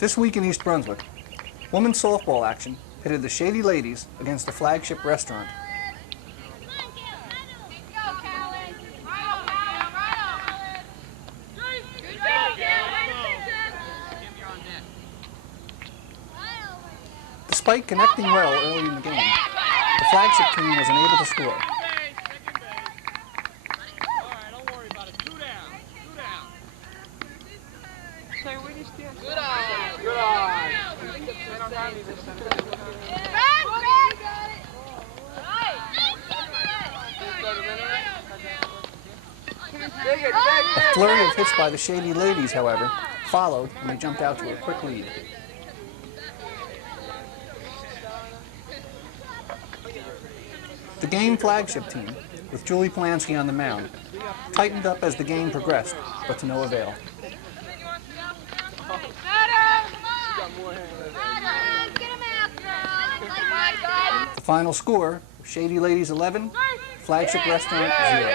This week in East Brunswick, women's softball action pitted the Shady Ladies against the Flagship Restaurant. Despite connecting well early in the game, the Flagship team was unable to score. A flurry of hits by the Shady Ladies, however, followed when they jumped out to a quick lead. The game Flagship team, with Julie Polanski on the mound, tightened up as the game progressed, but to no avail. The final score, Shady Ladies 11, Flagship Restaurant 0.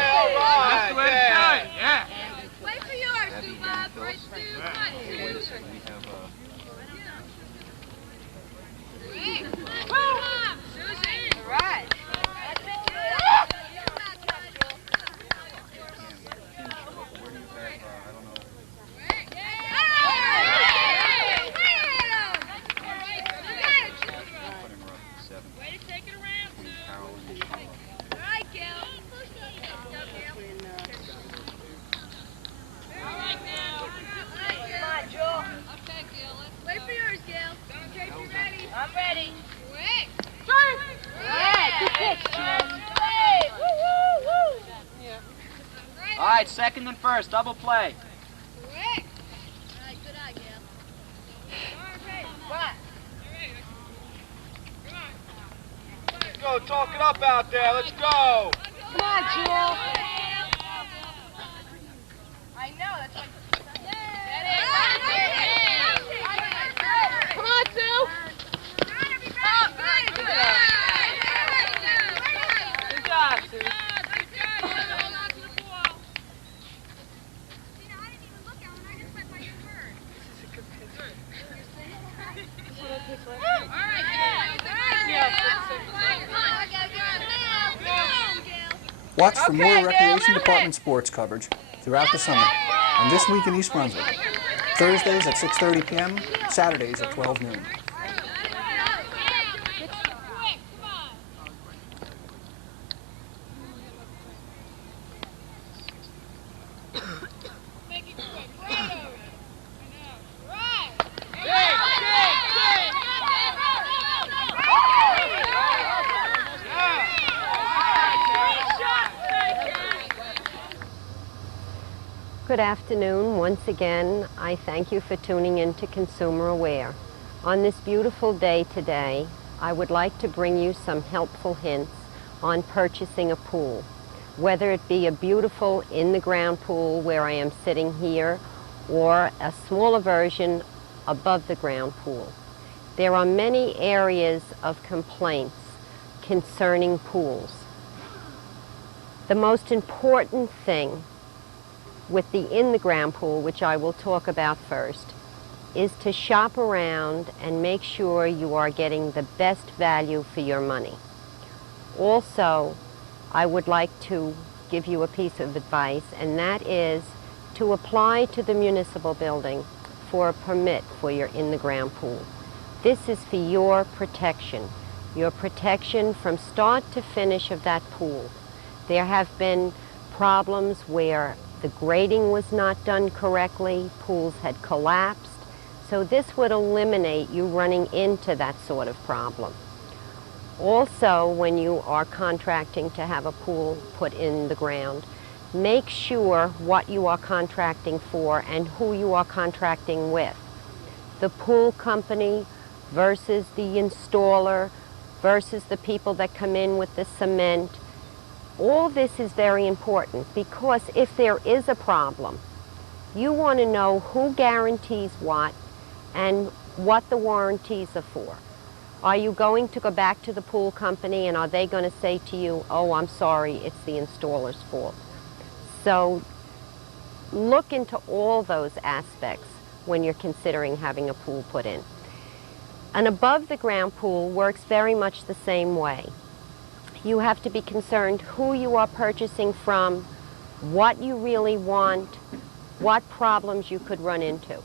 All right, second and first, double play. Let's go, talk it up out there, let's go. Come on, Jill. I know, that's like... Come on, Sue. Good job, Sue. Watch for more Recreation Department sports coverage throughout the summer on This Week in East Brunswick, Thursdays at 6:30 p.m., Saturdays at 12 noon. Good afternoon. Once again, I thank you for tuning in to Consumer Aware. On this beautiful day today, I would like to bring you some helpful hints on purchasing a pool, whether it be a beautiful in-the-ground pool where I am sitting here or a smaller version above the ground pool. There are many areas of complaints concerning pools. The most important thing with the in-the-ground pool, which I will talk about first, is to shop around and make sure you are getting the best value for your money. Also, I would like to give you a piece of advice, and that is to apply to the municipal building for a permit for your in-the-ground pool. This is for your protection from start to finish of that pool. There have been problems where the grading was not done correctly, pools had collapsed, so this would eliminate you running into that sort of problem. Also, when you are contracting to have a pool put in the ground, make sure what you are contracting for and who you are contracting with. The pool company versus the installer versus the people that come in with the cement. All this is very important because if there is a problem, you want to know who guarantees what and what the warranties are for. Are you going to go back to the pool company and are they going to say to you, oh, I'm sorry, it's the installer's fault? So look into all those aspects when you're considering having a pool put in. An above-the-ground pool works very much the same way. You have to be concerned who you are purchasing from, what you really want, what problems you could run into.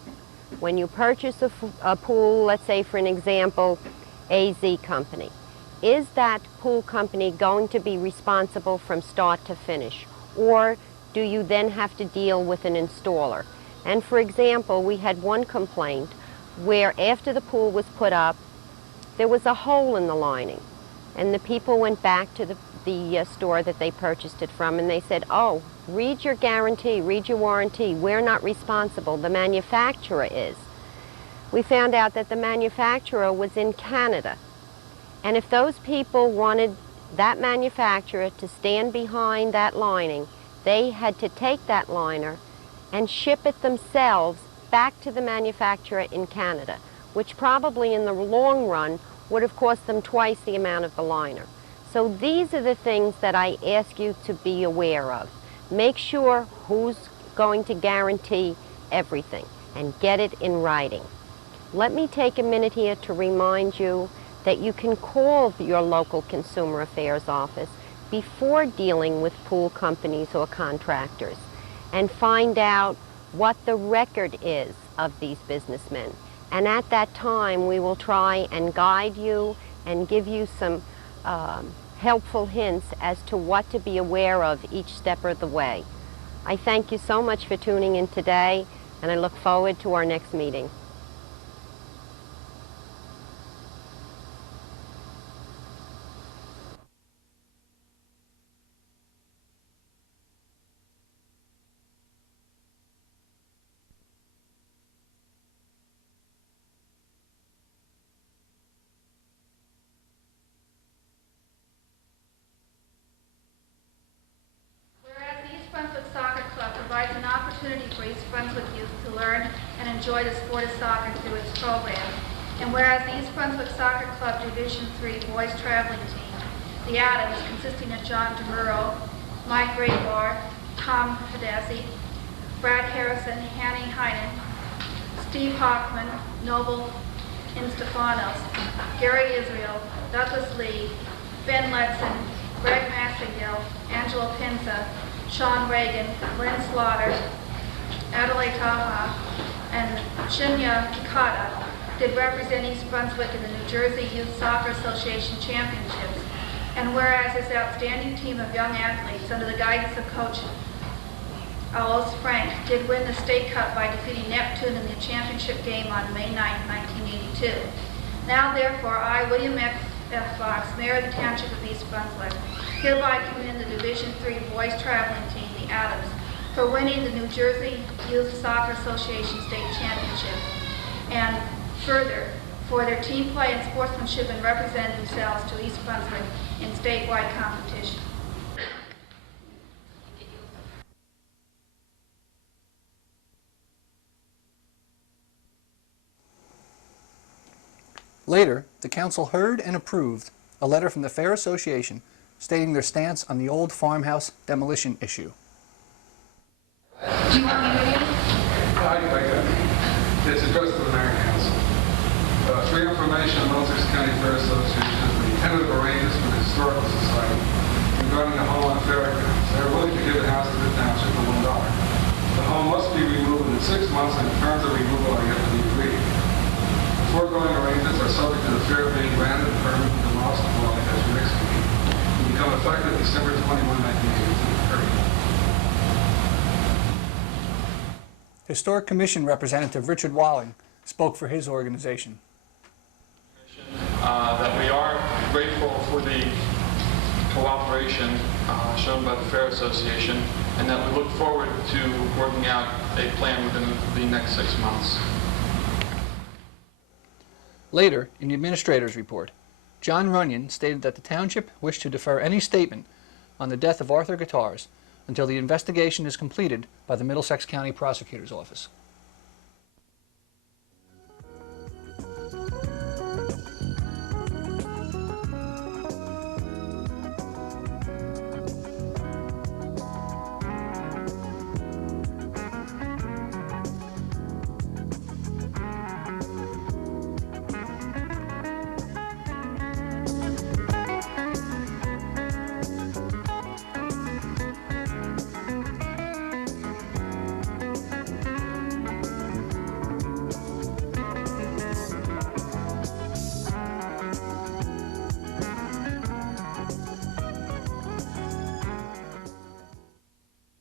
When you purchase a pool, let's say for an example, AZ Company, is that pool company going to be responsible from start to finish? Or do you then have to deal with an installer? And for example, we had one complaint where after the pool was put up, there was a hole in the lining. And the people went back to the store that they purchased it from, and they said, oh, read your guarantee, read your warranty. We're not responsible, the manufacturer is. We found out that the manufacturer was in Canada. And if those people wanted that manufacturer to stand behind that lining, they had to take that liner and ship it themselves back to the manufacturer in Canada, which probably in the long run would have cost them twice the amount of the liner. So these are the things that I ask you to be aware of. Make sure who's going to guarantee everything and get it in writing. Let me take a minute here to remind you that you can call your local Consumer Affairs office before dealing with pool companies or contractors and find out what the record is of these businessmen. And at that time, we will try and guide you and give you some helpful hints as to what to be aware of each step of the way. I thank you so much for tuning in today, and I look forward to our next meeting. Provides an opportunity for East Brunswick youth to learn and enjoy the sport of soccer through its program. And whereas the East Brunswick Soccer Club Division III boys traveling team, the Adams, consisting of John DeMuro, Mike Graybar, Tom Hadesi, Brad Harrison, Hanny Heinen, Steve Hockman, Noble Instafanos, Gary Israel, Douglas Lee, Ben Letson, Greg Massengill, Angelo Pinza, Sean Reagan, Lynn Slaughter, Adelaide Taha, and Shinya Kikata did represent East Brunswick in the New Jersey Youth Soccer Association Championships. And whereas this outstanding team of young athletes under the guidance of Coach Alois Frank did win the state cup by defeating Neptune in the championship game on May 9, 1982. Now therefore, I, William F. Fox, Mayor of the Township of East Brunswick, hereby commend the Division III boys traveling team, the Adams, for winning the New Jersey Youth Soccer Association State Championship, and further, for their team play and sportsmanship in representing themselves to East Brunswick in statewide competition. Later, the council heard and approved a letter from the Fair Association stating their stance on the old farmhouse demolition issue. Do you want me to read it? It's addressed to the Mayor and Council. For your information, the Middlesex County Fair Association is the tentative arrangements with the Historical Society regarding the home on fairgrounds. They are willing to give the house to the township for $1. The home must be removed within 6 months, and the terms of removal are yet to be agreed. The foregoing arrangements are subject to the fair being granted a permit to demolish the dwelling as you execute. Will become effective December 21, 1982. Historic Commission Representative Richard Walling spoke for his organization. That we are grateful for the cooperation shown by the Fair Association, and that we look forward to working out a plan within the next 6 months. Later, in the administrator's report, John Runyon stated that the township wished to defer any statement on the death of Arthur Guitars until the investigation is completed by the Middlesex County Prosecutor's Office.